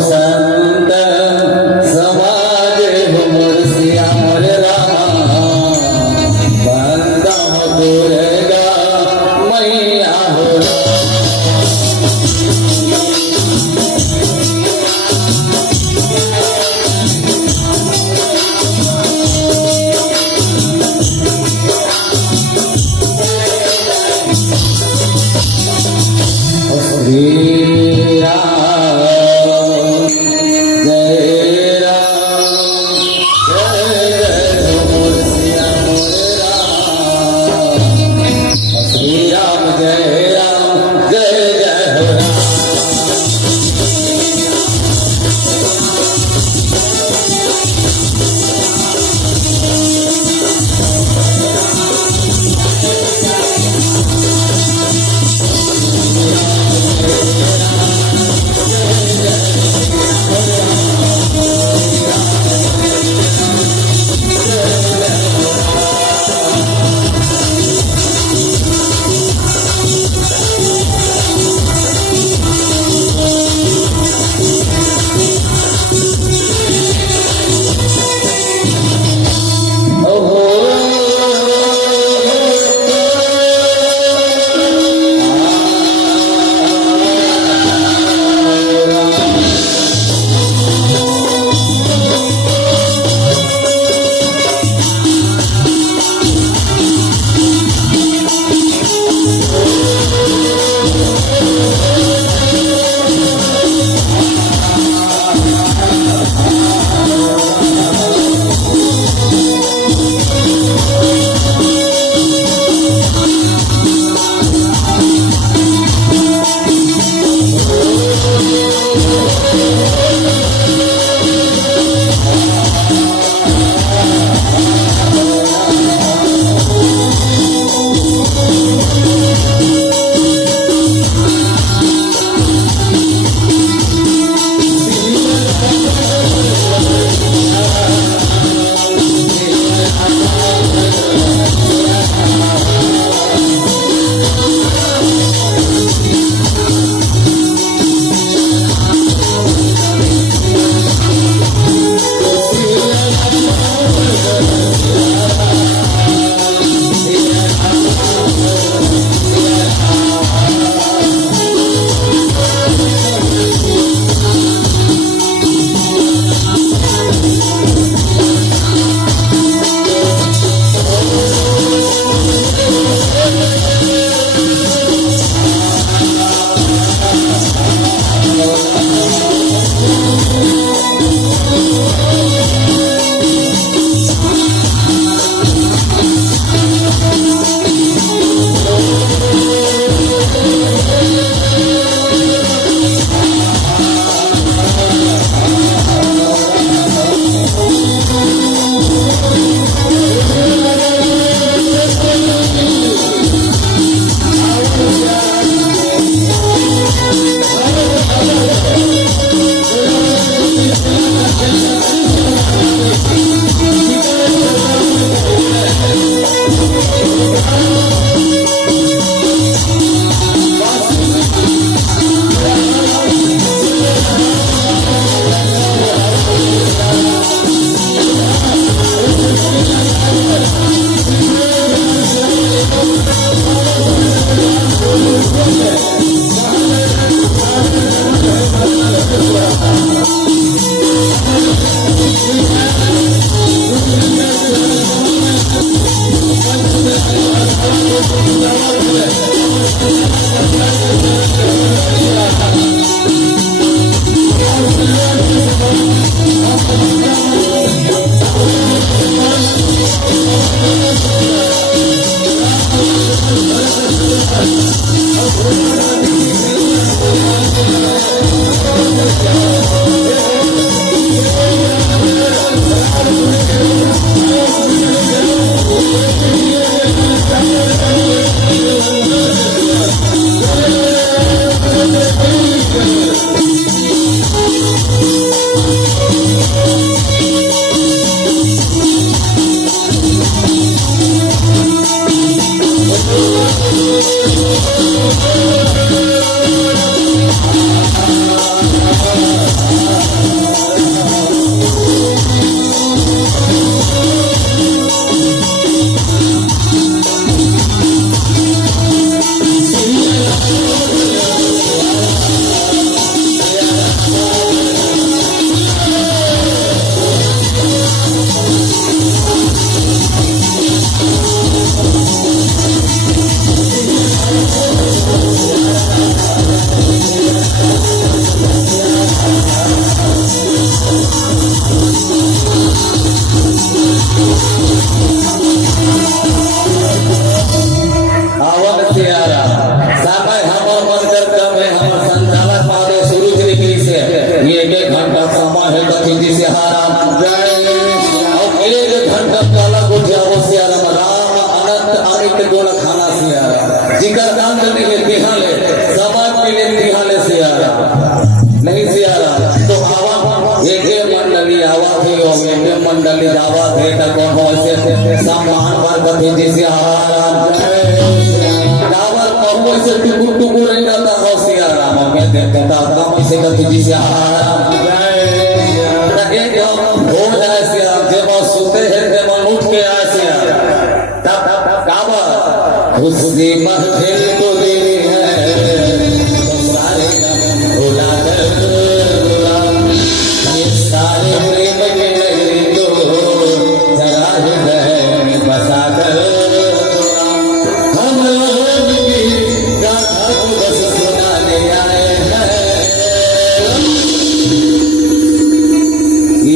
संत ली जावा थे कौन हो से सम्मान पर कथि जिसे जावा कौन से टुकुर टुकुर रहता हो सिया राम में देखता कम से कथि जिसे एक हो जाए सिया जब सुते हैं जब उठ के आए सिया तब काबा खुशी महफिल को देनी है तो सारे भुला कर ये सारे प्रेम के नहीं तो जरा हृदय में बसा कर हम लोग की गाथा को बस सुनाने आए हैं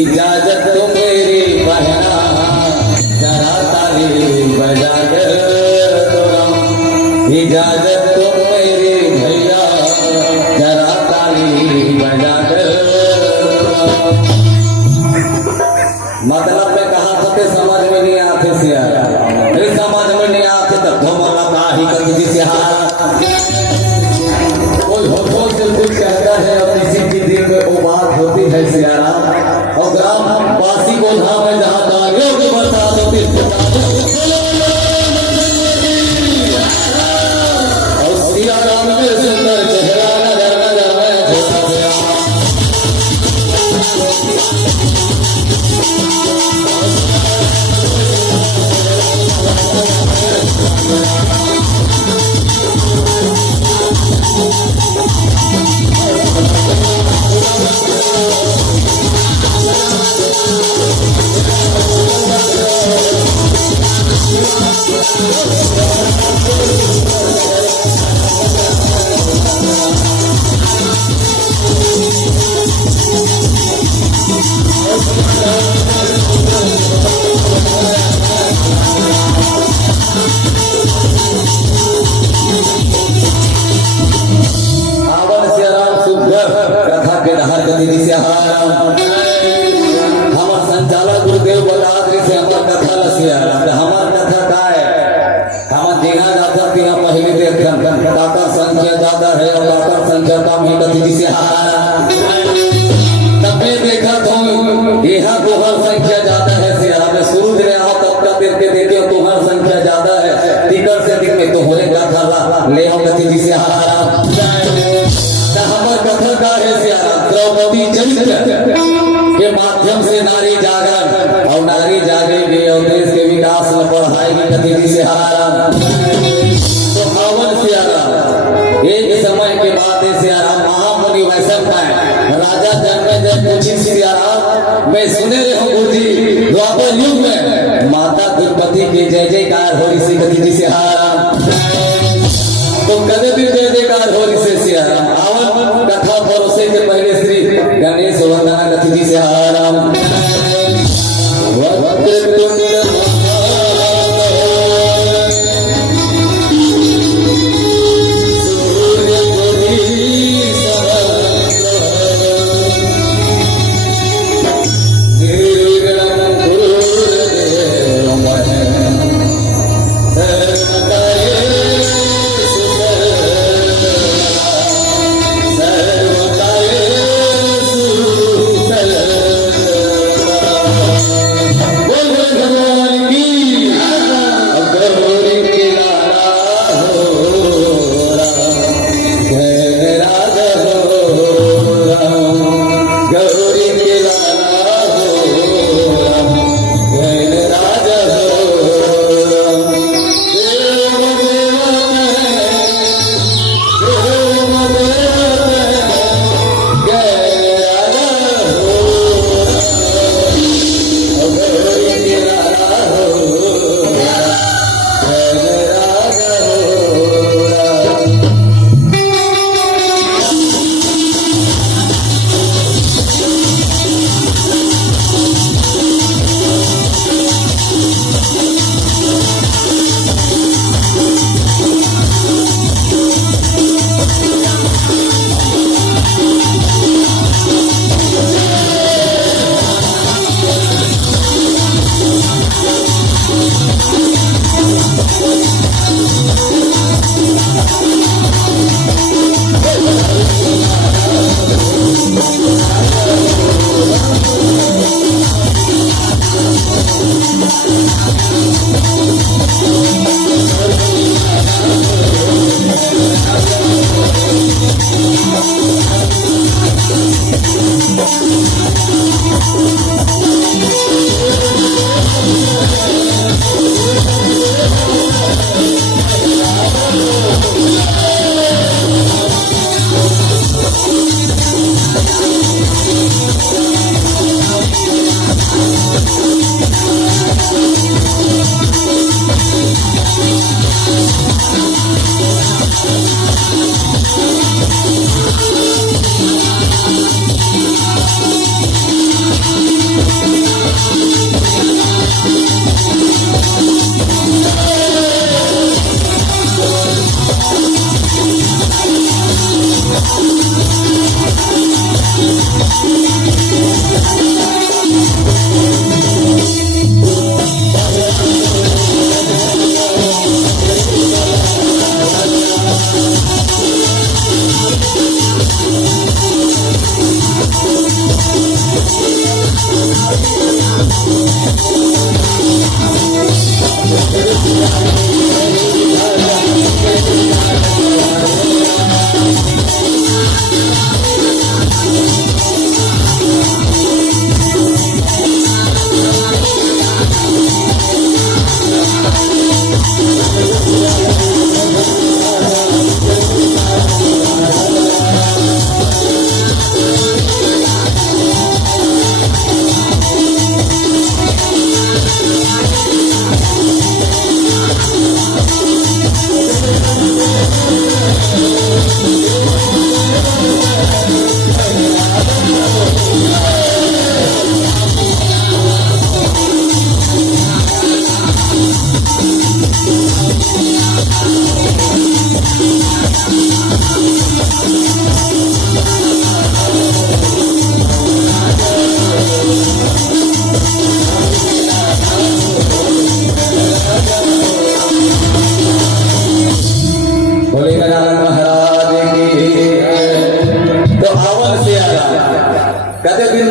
इजाजत तो मेरी बहना जरा ताली बजा कर इजाजत तो मेरी भैया जरा ताली बजा कर मतलब में कहा सके समझ में नहीं आते सिया समझ में नहीं आते तब धोमला का ही कर जिसे कोई होठों से कुछ कहता है और किसी की दिल में वो बात होती है सियारा और ग्राम वासी को धाम है जहाँ दानियों की बरसात होती है और सिया राम के सुंदर चेहरा नजर नजर में झोंका गया हमार संचालक गुरुदेव बलाद्री से हमार कथा लसिया हमार कथा का है हमार देखा जाता कि हम पहले देखन दाता संख्या ज्यादा है और दाता संख्या कम है कथी जिसे तब मैं देखा तो यहाँ तुम्हार संख्या ज्यादा है सिया में शुरू से रहा तब का देख के देखे तुम्हार संख्या ज्यादा है टिकर से दिख में तुम्हारे कथा ले हम कथी जिसे हमार कथा का है सिया द्रौपदी चरित्र के माध्यम से नारी जागरण और नारी जागेगी और देश के विकास में बढ़ाएगी कथी से तो हवन से एक समय के बाद से महामुनि वैश्व का राजा जन्मे जब पूछी सियाराम मैं सुने रहे हूँ गुरुजी द्वापर युग में माता द्रौपदी की जय जयकार हो इसी कथी से तो कदे भी जय जयकार हो इसे सियाराम आवन कथा भरोसे के पहले श्री गणेश वंदना कथी से आराम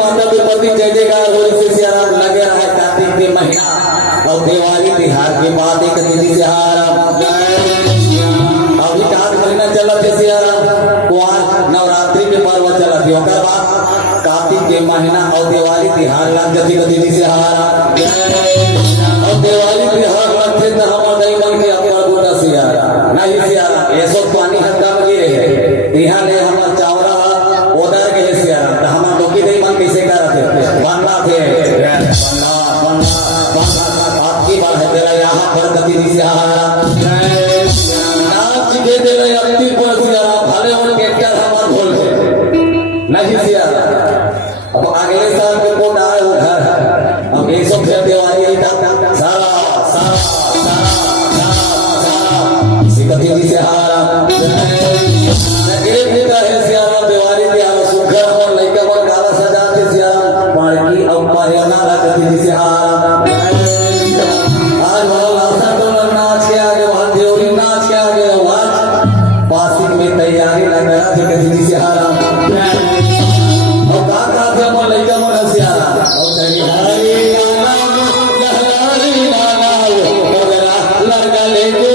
माता के प्रति जय जयकार हो से सियाराम लगे रहा कार्तिक के महीना और दिवाली तिहार के बाद एक तिथि से हाराम अभी कार्तिक महीना चला थे सियाराम कुआर नवरात्रि के पर्व चला थी ओकर बाद कार्तिक के महीना और दिवाली तिहार लग जाती तिथि से हाराम और दिवाली तिहार लगते तो हम नहीं मन के अपना गोटा सियारा नहीं सियारा ऐसो पानी हल्का में गिरे यहाँ ले हमार चावरा ओदर के सियारा तो हमार लोग नहीं मन कैसे करते बनना थे आपकी बात है तेरा यहाँ पर गति सियारा नाच के दे रहे अपनी पर सियारा भले और केटर हमार भूल थे नहीं सियारा अब अगले साल के को डाल घर अब ये सब फिर दिवाली ही तब सारा कभी से हारा एक नेता है सियारा दिवाली तिहार सुखर और लड़का और काला सजाते सियारा मारकी और मारियाना कभी से हारा आज वाला लासा तो नाच के आगे वहां देवरी नाच के आगे वहां पासिक में तैयारी लगा थे कभी से हारा और का थे हम लड़का और सियारा और तेरी हरी लड़का ले जो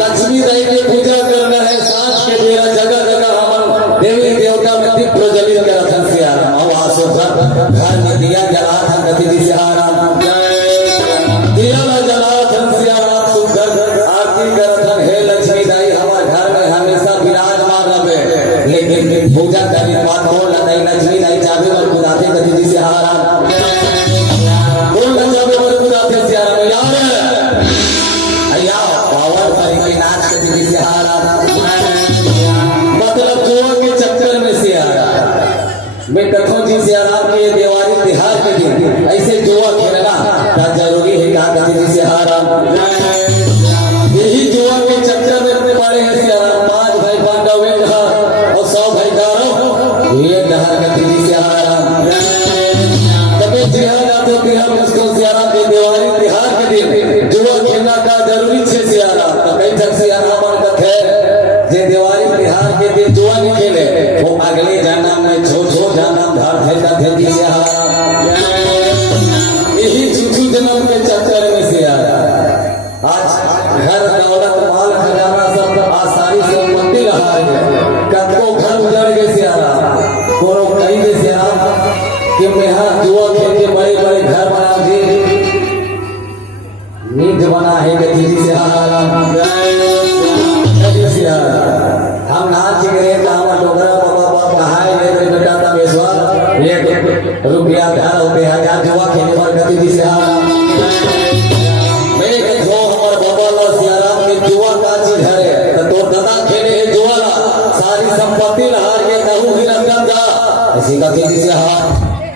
लक्ष्मी दाई की पूजा करना है सांझ के बेरा जगह जगह हमन देवी देवता में दीप प्रज्वलित करत हन सियारा और आसो घर में दिया जलात हन गति सियारा दिया जलात हन सियारा सुघर आरती करत हन हे लक्ष्मी दाई हमार घर में हमेशा विराजमान रहे लेकिन पूजा करने बात हो लदाई लक्ष्मी दाई चाबी और बुलाते गति सियारा बोल जाबे और बुलाते सियारा यार मतलब जुआ के चक्कर में से आ रहा मैं कथों जी से आराम के दिवाली तिहार के दिन ऐसे जुआ खेलना जरूरी है कहा कथी से हारा यही जुआ के चक्कर में पड़े हैं से आराम 5 भाई पांडव एक घर और 100 भाई गारो ये डहर कथी से हारा तबे जिहाद तो तिहार मुश्किल से आराम के दिवाली तिहार के दिन जुआ खेलना का जरूरी है से आराम तो कई तक से आराम कथे जे दिवाली तिहार के दिन जुआ नहीं खेले वो अगले जन्म में छो जन्म धर भेजा भेजी से हारा यही छुछू जन्म के चक्कर में से आया आज घर दौलत माल खजाना सब आसानी से मंदिर रहा है कतो घर उजड़ गए से आया कोनो कहीं के से आया कि मैं यहाँ जुआ खेल के बड़े बड़े घर बना जी नींद बना है गति से हारा हम नाच गए काम डोगरा बाबा कहा है बेटा का बेसवा एक रुपया 10,000 जुआ खेलने पर गति से हारा मेरे के जो हमारे बाबा ला सियाराम के जुआ का चीज है तो दादा खेले है जुआ सारी संपत्ति हार के कहूँ भी रंगम जा ऐसी गति से हार